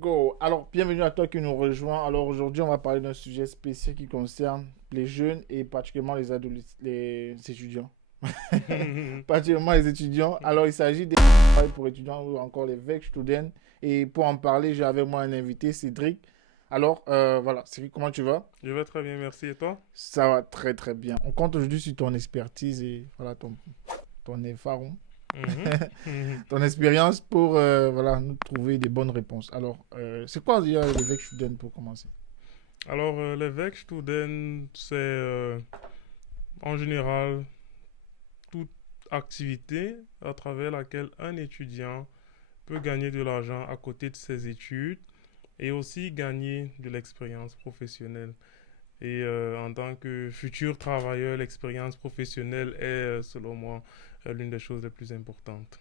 Go. Alors, bienvenue à toi qui nous rejoint. Alors, aujourd'hui, on va parler d'un sujet spécial qui concerne les jeunes et particulièrement les adolescents, les étudiants. Particulièrement les étudiants. Alors, il s'agit des travail pour étudiants ou encore les VEC students. Et pour en parler, j'ai avec moi un invité, Cédric. Alors, voilà, Cédric, comment tu vas? Je vais très bien, merci. Et toi? Ça va très très bien. On compte aujourd'hui sur ton expertise et voilà ton effort, Mhm, mhm. ton expérience pour voilà, nous trouver des bonnes réponses. Alors, c'est quoi déjà les VEC students pour commencer? Alors, l'évêque student, c'est en général toute activité à travers laquelle un étudiant peut gagner de l'argent à côté de ses études et aussi gagner de l'expérience professionnelle. Et en tant que futur travailleur, l'expérience professionnelle est, selon moi, l'une des choses les plus importantes.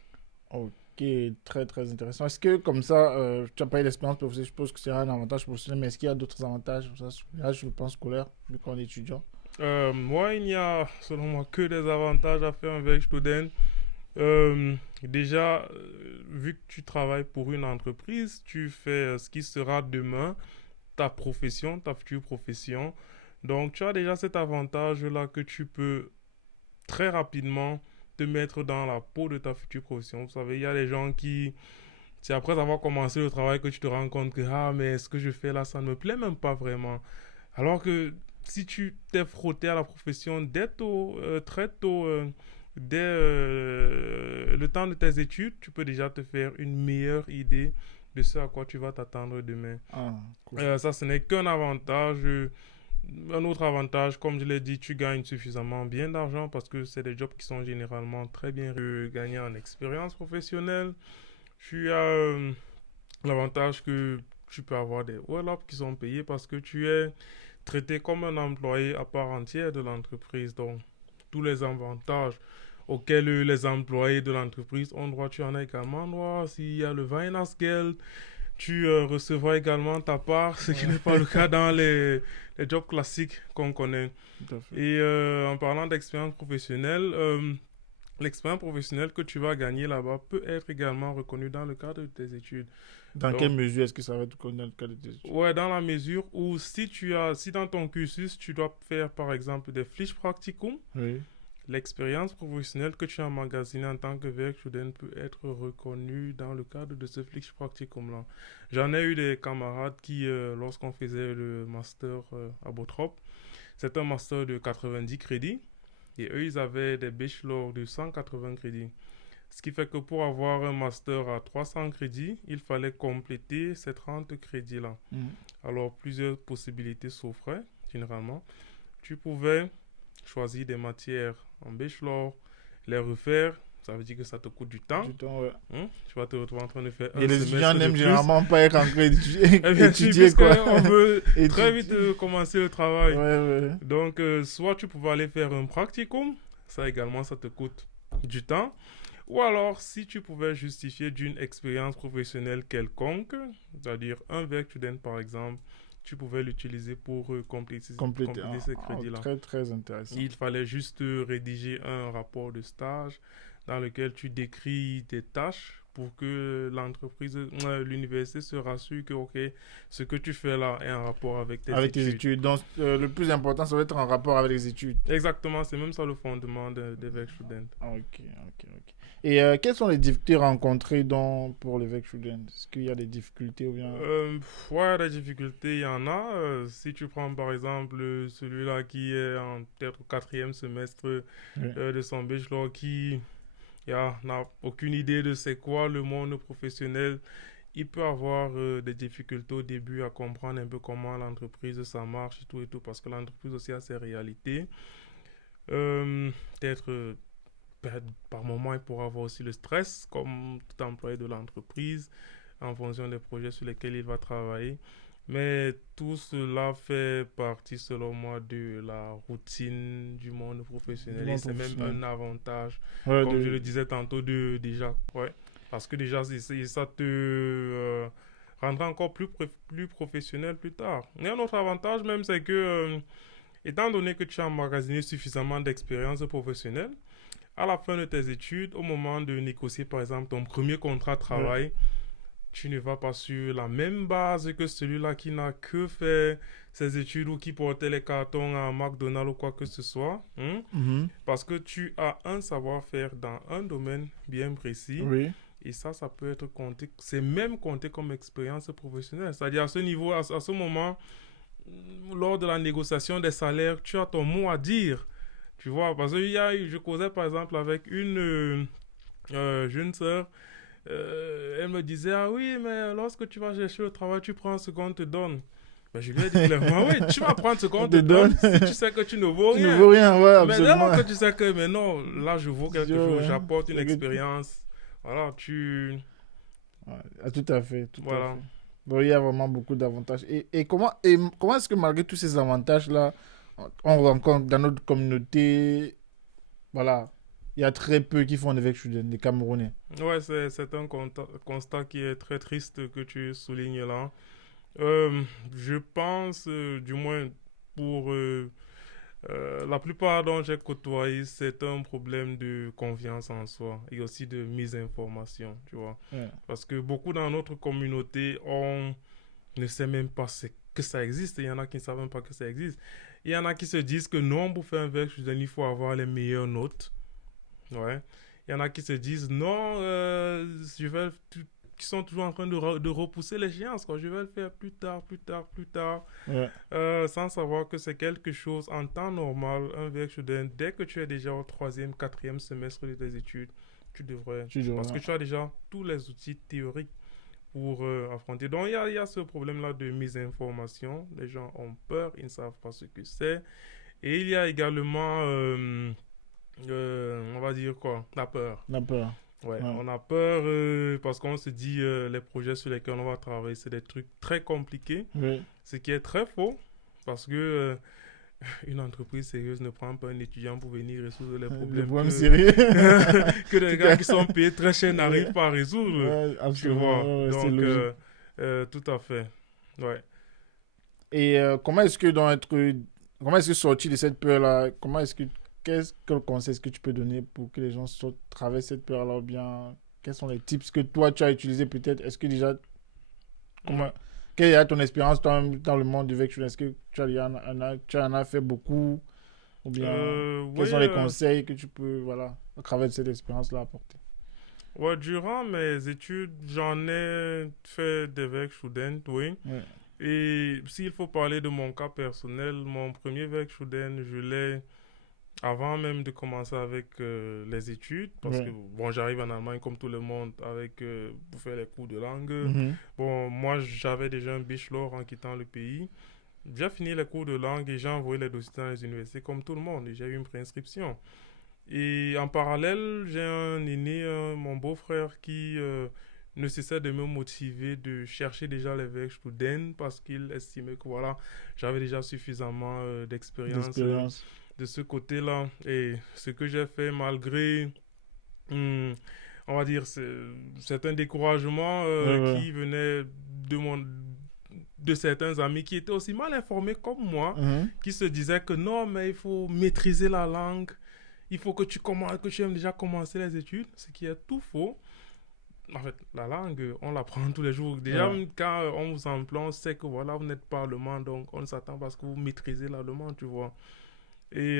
Ok, très très intéressant. Est-ce que comme ça, tu as pas eu d'expérience professionnelle, je suppose que c'est un avantage professionnel, mais est-ce qu'il y a d'autres avantages, ça, là, je pense scolaire, vu qu'on est étudiant? Moi, il n'y a, selon moi, que des avantages à faire avec Student. Déjà, vu que tu travailles pour une entreprise, tu fais ce qui sera demain ta profession, ta future profession. Donc, tu as déjà cet avantage-là que tu peux très rapidement te mettre dans la peau de ta future profession. Vous savez, il y a des gens qui, c'est après avoir commencé le travail que tu te rends compte que, ah, mais ce que je fais là, ça ne me plaît même pas vraiment. Alors que si tu t'es frotté à la profession dès tôt, très tôt, dès le temps de tes études, tu peux déjà te faire une meilleure idée de ce à quoi tu vas t'attendre demain. Ah, cool. Ça, ce n'est qu'un avantage. Un autre avantage, comme je l'ai dit, tu gagnes suffisamment bien d'argent parce que c'est des jobs qui sont généralement très bien gagnés en expérience professionnelle. Tu as l'avantage que tu peux avoir des roll qui sont payés parce que tu es traité comme un employé à part entière de l'entreprise. Donc, tous les avantages auxquels les employés de l'entreprise ont droit, tu en as également droit. S'il y a le Weihnachtsgeld, tu recevras également ta part, ce qui Ouais, n'est pas le cas dans les jobs classiques qu'on connaît. tout à fait. Et en parlant d'expérience professionnelle, l'expérience professionnelle que tu vas gagner là-bas peut être également reconnue dans le cadre de tes études. Dans quelle Donc, mesure est-ce que ça va être connu dans le cadre des études? ouais, dans la mesure où si dans ton cursus, tu dois faire par exemple des fiches practicum, Oui. l'expérience professionnelle que tu as emmagasinée en tant que work student peut être reconnue dans le cadre de ce fiche practicum-là. J'en ai eu des camarades qui, lorsqu'on faisait le master à Botrop, c'est un master de 90 crédits et eux, ils avaient des bachelors de 180 crédits. Ce qui fait que pour avoir un master à 300 crédits, il fallait compléter ces 30 crédits-là. Mhm. Alors, plusieurs possibilités s'offraient, généralement. Tu pouvais choisir des matières en bachelor, les refaire. Ça veut dire que ça te coûte du temps. Du temps, ouais. Hein. Tu vas te retrouver en train de faire Et un les étudiants semestre de n'aiment plus. généralement pas être en train Et bien sûr, étudier, quoi. puisqu'on veut très vite Étudier. commencer le Ouais, travail. ouais. Donc, soit tu pouvais aller faire un practicum. Ça également, ça te coûte du temps. Ou alors, si tu pouvais justifier d'une expérience professionnelle quelconque, c'est-à-dire un verre tu donnes par exemple, tu pouvais l'utiliser pour Compléter. compléter Ah, ces ah, crédits-là. très, très intéressant. Il fallait juste rédiger un rapport de stage dans lequel tu décris tes tâches pour que l'entreprise, l'université se rassure que ok, ce que tu fais là est en rapport avec tes Avec tes études. études. Donc, le plus important, ça va être en rapport avec les études. Exactement, c'est même ça le fondement des Vec Student. Ah, ok, ok, ok. Et quelles sont les difficultés rencontrées pour l'évêque student? Est-ce qu'il y a des difficultés ou bien... Ouais, des difficultés, il y en a. Si tu prends par exemple celui-là qui est en peut-être au quatrième semestre Oui. de son bachelor, qui n'a aucune idée de c'est quoi le monde professionnel, il peut avoir des difficultés au début à comprendre un peu comment l'entreprise ça marche et tout, parce que l'entreprise aussi a ses réalités. Peut-être par moment, il pourra avoir aussi le stress, comme tout employé de l'entreprise, en fonction des projets sur lesquels il va travailler. Mais tout cela fait partie, selon moi, de la routine du monde Du professionnel. Et monde c'est même professionnel. un avantage, Ouais, comme je le disais tantôt, déjà. Ouais. Parce que déjà, ça te rendra encore plus professionnel plus tard. Et un autre avantage même, c'est que, étant donné que tu as emmagasiné suffisamment d'expérience professionnelle, à la fin de tes études, au moment de négocier par exemple ton premier contrat de ouais. travail, tu ne vas pas sur la même base que celui-là qui n'a que fait ses études ou qui portait les cartons à McDonald's ou quoi que ce soit. Hein. Mhm. Parce que tu as un savoir-faire dans un domaine bien précis. Oui. Et ça peut être compté, c'est même compté comme expérience professionnelle. C'est-à-dire à ce niveau, à ce moment, lors de la négociation des salaires, tu as ton mot à dire. Tu vois, parce que je causais par exemple avec une jeune sœur. Elle me disait, ah oui, mais lorsque tu vas chercher le travail, tu prends ce qu'on te donne. Ben, je lui ai dit clairement, oui, tu vas prendre ce qu'on On te te donne. donne si tu sais que tu ne vaux Tu ne rien. veux rien, ouais, Mais dès lors absolument. que tu sais que, mais non, là, je vaux quelque Sûr, chose, hein. j'apporte une C'est que- expérience. Voilà, tu... Ouais, ah, tout à fait, tout à Voilà. fait. Donc, il y a vraiment beaucoup d'avantages. Comment est-ce que malgré tous ces avantages-là, on rencontre dans notre communauté, voilà, il y a très peu qui font avec des Camerounais. Ouais, c'est un constat qui est très triste que tu soulignes là. Je pense, du moins pour la plupart dont j'ai côtoyé, c'est un problème de confiance en soi et aussi de misinformation, tu vois. Ouais. Parce que beaucoup dans notre communauté, on ne sait même pas que ça existe. Il y en a qui ne savent même pas que ça existe. Il y en a qui se disent que non, pour faire un verre, il faut avoir les meilleures notes. Ouais. Il y en a qui se disent non, qui sont toujours en train de repousser l'échéance. Je vais le faire plus tard, plus tard, plus tard. Ouais. Sans savoir que c'est quelque chose en temps normal, un verre soudain, dès que tu es déjà au troisième, quatrième semestre de tes études, tu devrais. Parce que tu as déjà tous les outils théoriques pour affronter. Donc il y a ce problème-là de misinformation. Les gens ont peur, ils ne savent pas ce que c'est. Et il y a également, on va dire quoi, la peur. On a peur. Ouais, Ouais. on a peur parce qu'on se dit les projets sur lesquels on va travailler, c'est des trucs très compliqués, Oui. ce qui est très faux parce que une entreprise sérieuse ne prend pas un étudiant pour venir résoudre les Le problèmes problème sérieux. que les gars qui sont payés très cher n'arrivent pas à résoudre, Ouais, tu absolument. vois. Ouais, c'est Donc, logique. tout à fait. Ouais. Et comment est-ce que sortir de cette peur-là, quel conseil est-ce que tu peux donner pour que les gens traversent cette peur-là ou bien quels sont les tips que toi tu as utilisés peut-être? Est-ce que déjà, comment, quelle est ton expérience dans le monde du VEC? Est-ce que tu en as fait beaucoup ou bien quels Oui, sont les conseils que tu peux, voilà, à travers cette expérience-là apporter? ouais, durant mes études, j'en ai fait des vecs students, oui. Ouais. Et s'il faut parler de mon cas personnel, mon premier vec student, je l'ai avant même de commencer avec les études, parce que Ouais. bon, j'arrive en Allemagne comme tout le monde avec pour faire les cours de langue. Mhm. Bon, moi j'avais déjà un bachelor en quittant le pays. J'ai fini les cours de langue et j'ai envoyé les dossiers dans les universités comme tout le monde. Et j'ai eu une préinscription. Et en parallèle, j'ai un aîné, mon beau-frère, qui ne cessait de me motiver de chercher déjà les verres students parce qu'il estimait que voilà, j'avais déjà suffisamment d'expérience L'expérience. de ce côté-là. Et ce que j'ai fait malgré, hum, on va dire, c'est un découragement Ouais, ouais. qui venait de de certains amis qui étaient aussi mal informés comme moi, Mhm. qui se disaient que non, mais il faut maîtriser la langue, il faut que tu commences, que tu aimes déjà commencer les études, ce qui est tout faux. En fait, la langue, on l'apprend tous les jours. Déjà, Ouais. quand on vous emploie, on sait que voilà, vous n'êtes pas allemand, donc on s'attend parce que vous maîtrisez l'allemand, tu vois. Et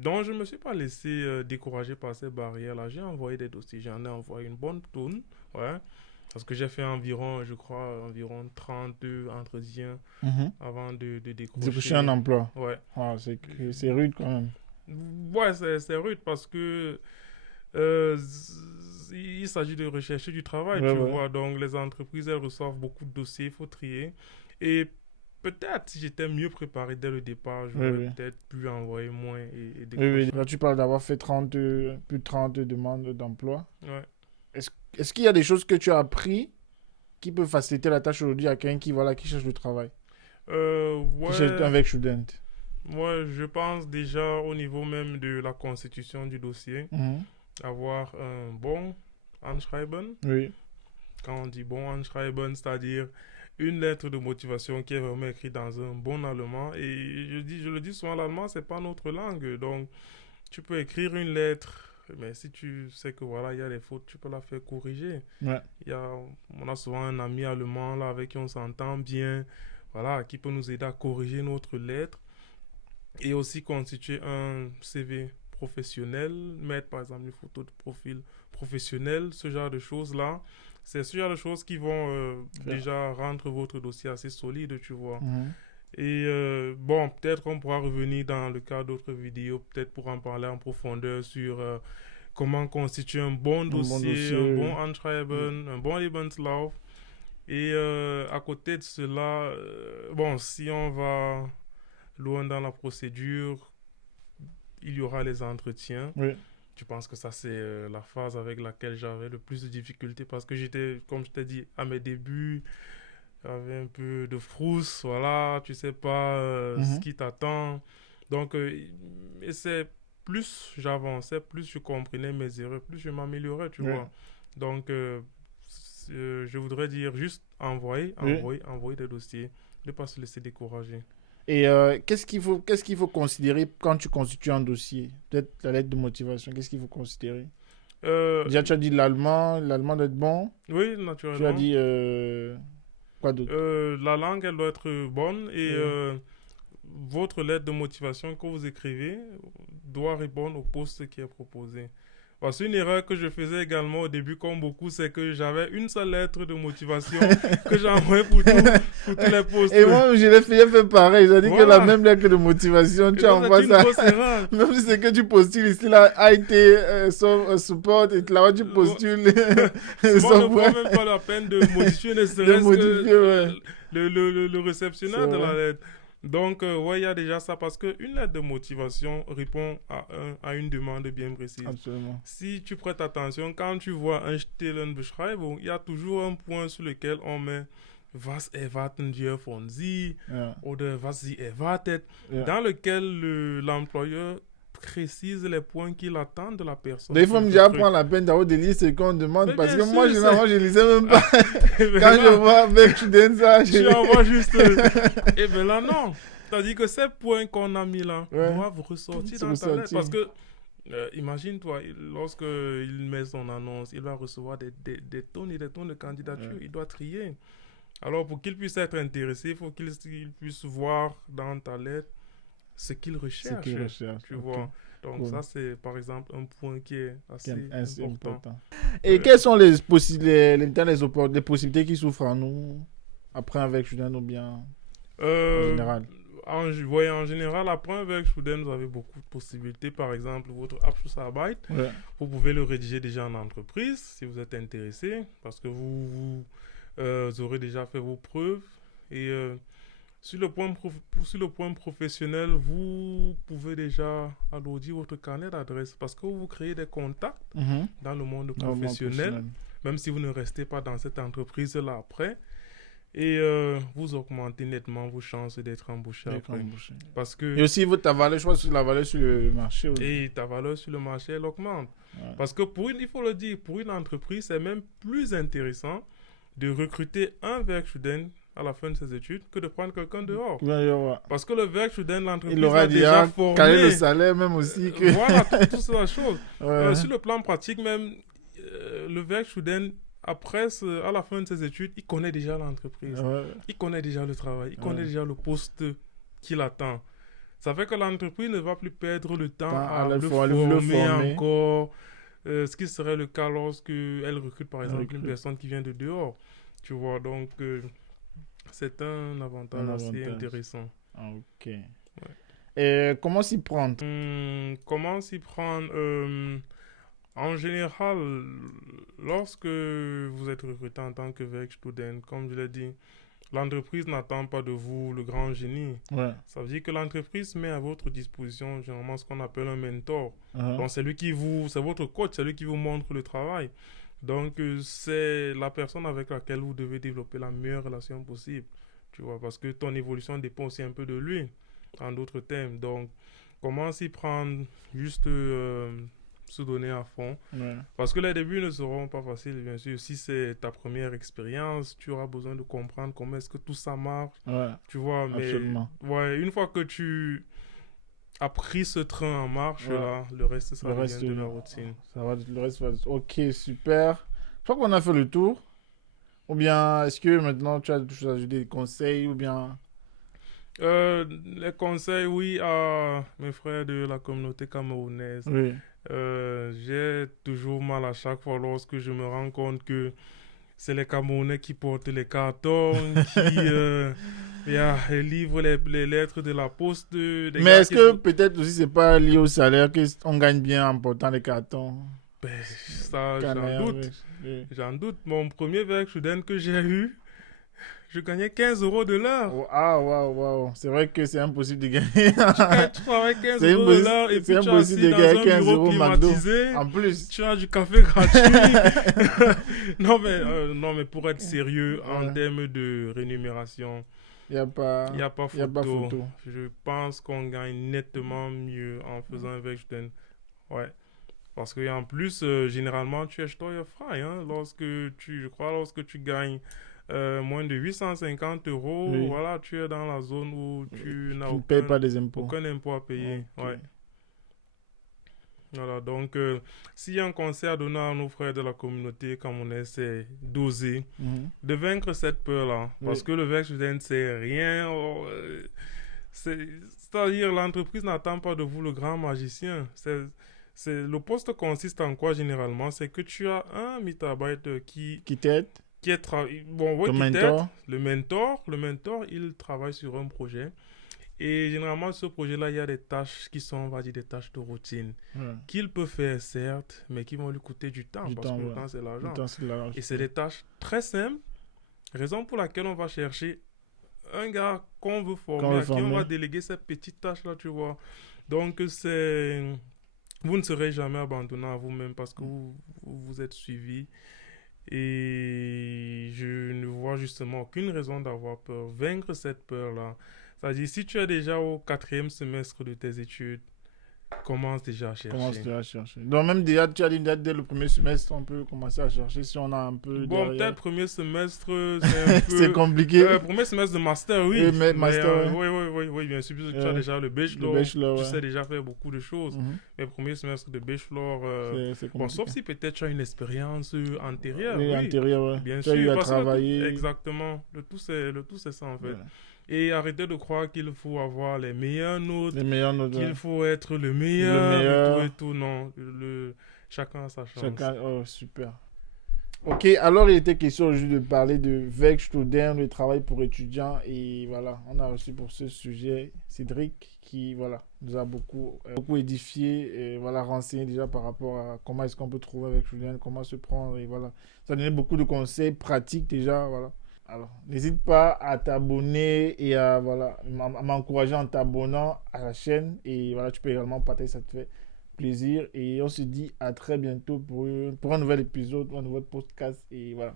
donc, je ne me suis pas laissé décourager par ces barrières-là. J'ai envoyé des dossiers, j'en ai envoyé une bonne tonne, ouais. Parce que j'ai fait environ, je crois, environ 32 entretiens Mhm. avant de Décrocher un décrocher. emploi. Ouais. Ah, c'est rude quand même. Ouais, c'est rude parce que il s'agit de rechercher du travail, Ouais, tu ouais. vois. Donc, les entreprises, elles reçoivent beaucoup de dossiers, il faut trier. Et peut-être si j'étais mieux préparé dès le départ, Oui, j'aurais oui. peut-être pu envoyer moins et Oui, oui. décrocher. Là, tu parles d'avoir fait plus de 30 demandes d'emploi. Ouais. Est-ce, est-ce qu'il y a des choses que tu as appris qui peuvent faciliter la tâche aujourd'hui à quelqu'un qui cherche du travail, qui cherche Ouais, avec student? moi, je pense déjà au niveau même de la constitution du dossier, Mhm. avoir un bon Anschreiben. Oui. Quand on dit bon Anschreiben, c'est-à-dire une lettre de motivation qui est vraiment écrite dans un bon allemand. Et je le dis souvent, l'allemand, c'est pas notre langue. Donc, tu peux écrire une lettre Mais si tu sais que voilà, il y a des fautes, tu peux la faire corriger. Ouais. On a souvent un ami allemand là, avec qui on s'entend bien, voilà, qui peut nous aider à corriger notre lettre et aussi constituer un CV professionnel, mettre par exemple une photo de profil professionnel, ce genre de choses-là. C'est ce genre de choses qui vont déjà rendre votre dossier assez solide, tu vois. Mhm. Et bon, peut-être qu'on pourra revenir dans le cadre d'autres vidéos, peut-être pour en parler en profondeur sur comment constituer un bon Un bon dossier, dossier. un bon Anschreiben, un bon Lebenslauf. Et à côté de cela, bon, si on va loin dans la procédure, il y aura les entretiens. Oui. Je pense que ça, c'est la phase avec laquelle j'avais le plus de difficultés parce que j'étais, comme je t'ai dit, à mes débuts, j'avais un peu de frousse, voilà, tu sais pas ce Mhm. qui t'attend. Donc, et c'est plus j'avançais, plus je comprenais mes erreurs, plus je m'améliorais, tu Oui. vois. Donc, je voudrais dire juste Oui. envoyer des dossiers, ne pas se laisser décourager. Et qu'est-ce qu'il faut considérer quand tu constitues un dossier? Peut-être la lettre de motivation, qu'est-ce qu'il faut considérer? Euh, Déjà, tu as dit l'allemand, l'allemand doit être bon. oui, Tu as naturellement. dit quoi d'autre? La langue, elle doit être bonne et Oui. votre lettre de motivation que vous écrivez doit répondre au poste qui est proposé. Parce qu'une erreur que je faisais également au début, comme beaucoup, c'est que j'avais une seule lettre de motivation que j'envoyais pour tous les postes. Et moi, j'ai fait pareil. J'ai dit que la Voilà. même lettre de motivation, Et tu ça, c'est envoies une ça. grosse erreur. Même si c'est que tu postules ici, là, IT, support, et là, tu postules Souvent, on ne prend software même pas la peine de modifier, ne de serait-ce que modifier, ouais. le C'est réceptionnaire de la vrai. lettre. Donc, ouais, il y a déjà ça parce qu'une lettre de motivation répond à une demande bien précise. Absolument. Si tu prêtes attention, quand tu vois un Stellenbeschreibung, il y a toujours un point sur lequel on met Was erwarten wir von Sie Yeah. oder was Sie erwartet, Yeah. dans lequel l'employeur précise les points qu'il attend de la personne. Des fois, qu'il me déjà recrute. prendre la peine d'avoir des listes ce qu'on demande Mais parce bien que moi, sûr, généralement, je lisais même Ah, pas. et ben Quand je là, vois avec ça, tu envoies juste. Et bien là, non. C'est-à-dire que ces points qu'on a mis là Ouais. doivent ressortir C'est dans ta lettre. ressorti. Parce que, imagine-toi, lorsque il met son annonce, il va recevoir des tonnes et des tonnes de candidatures. Ouais. Il doit trier. Alors, pour qu'il puisse être intéressé, il faut qu'il puisse voir dans ta lettre ce qu'il C'est recherche. qu'il recherche. Tu Ok. vois. Donc, Cool. ça, c'est par exemple un point qui est assez C'est important. important. Et quelles sont les possibilités qui s'ouvrent à nous après avec Julien ou bien en Euh, général? En général, après un Werkstudent, vous avez beaucoup de possibilités. Par exemple, votre Abschlussarbeit, Ouais. vous pouvez le rédiger déjà en entreprise si vous êtes intéressé, parce que vous aurez déjà fait vos preuves. Et sur le point professionnel, vous pouvez déjà alourdir votre carnet d'adresses parce que vous créez des contacts Mhm. dans le monde Dans le monde professionnel, même si vous ne restez pas dans cette entreprise-là après. Et vous augmentez nettement vos chances d'être embauché D'accord, après. embauché. Parce Et que aussi, ta valeur, je pense que la valeur sur le marché aussi. et ta valeur sur le marché, elle augmente. Ouais. Parce que il faut le dire, pour une entreprise, c'est même plus intéressant de recruter un Werkstudent à la fin de ses études que de prendre quelqu'un dehors. Ouais. Parce que le Werkstudent, Il l'entreprise aura l'a déjà calé formé. le salaire même aussi. Que... Voilà, toutes ces choses. Ouais. Sur le plan pratique, même, le Werkstudent, après, à la fin de ses études, il connaît déjà l'entreprise. Ouais. Il connaît déjà le travail. Il connaît Ouais. déjà le poste qu'il attend. Ça fait que l'entreprise ne va plus perdre le temps Temps à à le le former former. encore. Ce qui serait le cas lorsque elle recrute, par Elle exemple, une recrute. personne qui vient de dehors. Tu vois, donc c'est un avantage Un assez avantage. intéressant. Ah, ok. Et comment s'y prendre? Comment s'y prendre en général, lorsque vous êtes recruté en tant que Werkstudent, comme je l'ai dit, l'entreprise n'attend pas de vous le grand génie. Ouais. Ça veut dire que l'entreprise met à votre disposition généralement ce qu'on appelle un mentor. Uh-huh. Donc c'est votre coach, c'est lui qui vous montre le travail. Donc c'est la personne avec laquelle vous devez développer la meilleure relation possible. Tu vois, parce que ton évolution dépend aussi un peu de lui, en d'autres termes. Donc comment s'y prendre, juste se donner à fond. Ouais. Parce que les débuts ne seront pas faciles, bien sûr. Si c'est ta première expérience, tu auras besoin de comprendre comment est-ce que tout ça marche. Ouais. Tu vois, mais Absolument. ouais, une fois que tu a pris ce train en marche, Ouais. là, le reste, ça Le devient reste, de la routine. ça va, le reste va... Ok, super. Je crois qu'on a fait le tour. Ou bien, est-ce que maintenant tu as des conseils ou bien... Les conseils, oui, à mes frères de la communauté camerounaise. Oui. J'ai toujours mal à chaque fois lorsque je me rends compte que c'est les Camerounais qui portent les cartons, qui livrent les lettres de la poste. Des Mais gars est-ce qui que sont... peut-être aussi c'est pas lié au salaire qu'on gagne bien en portant les cartons? Ben, ça, j'en Canaille, doute. oui. J'en doute. Mon premier verre soudain que j'ai eu, je gagnais 15 euros de l'heure. Oh, ah, waouh, waouh. C'est vrai que c'est impossible de gagner. Tu travailles 15 C'est euros de l'heure et c'est puis tu es impossible assis de dans gagner un 15 bureau euros McDo. climatisé. En plus. Tu as du café gratuit. Non, mais pour être sérieux, en Ouais. termes de rémunération, Il n'y a pas, il n'y a pas y a pas photo. photo. Je pense qu'on gagne nettement mieux en faisant un Wegstein. Ouais. Parce que en plus, généralement, tu es steuerfrei. Hein, lorsque tu gagnes moins de 850 €, Oui. voilà, tu es dans la zone où tu n'as Tu ne payes pas des impôts. aucun impôt à payer. Ok. Ouais. Voilà, donc s'il y a un conseil à donner à nos frères de la communauté camerounaise, c'est d'oser, Mhm. de vaincre cette peur-là. Parce Oui. que le Vex c'est rien. C'est-à-dire, l'entreprise n'attend pas de vous le grand magicien. Le poste consiste en quoi généralement? C'est que tu as un mitarbeiter Qui t'aide? qui est bon, ouais, Ton qui t'aide. mentor? Le mentor, il travaille sur un projet. Et généralement, ce projet-là, il y a des tâches qui sont, on va dire, des tâches de routine. Ouais. Qu'il peut faire, certes, mais qui vont lui coûter du temps. Du parce temps, que le ouais. temps, c'est Du l'argent. temps, c'est l'argent. Et c'est des tâches très simples. Raison pour laquelle on va chercher un gars qu'on veut former, à qui on va déléguer cette petite tâche-là, tu vois. Donc, vous ne serez jamais abandonné à vous-même parce que vous êtes suivi. Et je ne vois justement aucune raison d'avoir peur. Vaincre cette peur-là. C'est-à-dire, si tu es déjà au 4e semestre de tes études, commence déjà à chercher. Commence déjà à chercher. Donc, même déjà, tu as dit dès le premier semestre, on peut commencer à chercher si on a un peu. Bon, derrière. peut-être premier semestre, c'est un peu. C'est compliqué. Premier semestre de master, oui. Et master, oui, bien sûr. Puisque tu as déjà le bachelor. bachelor, tu ouais. sais déjà faire beaucoup de choses. Mais premier semestre de bachelor. C'est compliqué. Bon, sauf si peut-être tu as une expérience antérieure. Oui, antérieure, ouais. Bien tu as eu sûr. à travailler. Exactement. Le tout, c'est ça, en fait. Ouais. Et arrêtez de croire qu'il faut avoir les meilleures notes. Les meilleures notes. Qu'il ouais. faut être le meilleur. Et tout. Non. Chacun a sa chance. Oh, super. Ok, alors il était question aujourd'hui de parler de Werkstudent, le travail pour étudiants. Et voilà, on a reçu pour ce sujet Cédric qui voilà, nous a beaucoup édifié et voilà, renseigné déjà par rapport à comment est-ce qu'on peut trouver Werkstudent, comment se prendre. Et voilà, ça donnait beaucoup de conseils pratiques déjà. Voilà. Alors, n'hésite pas à t'abonner et à m'encourager en t'abonnant à la chaîne. Et voilà, tu peux également partager, ça te fait plaisir. Et on se dit à très bientôt pour un nouvel épisode, un nouvel podcast. Et voilà.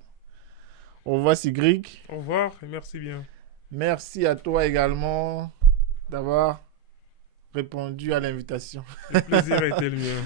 Au revoir, Cédric. Au revoir et merci bien. Merci à toi également d'avoir répondu à l'invitation. Le plaisir a été le mien.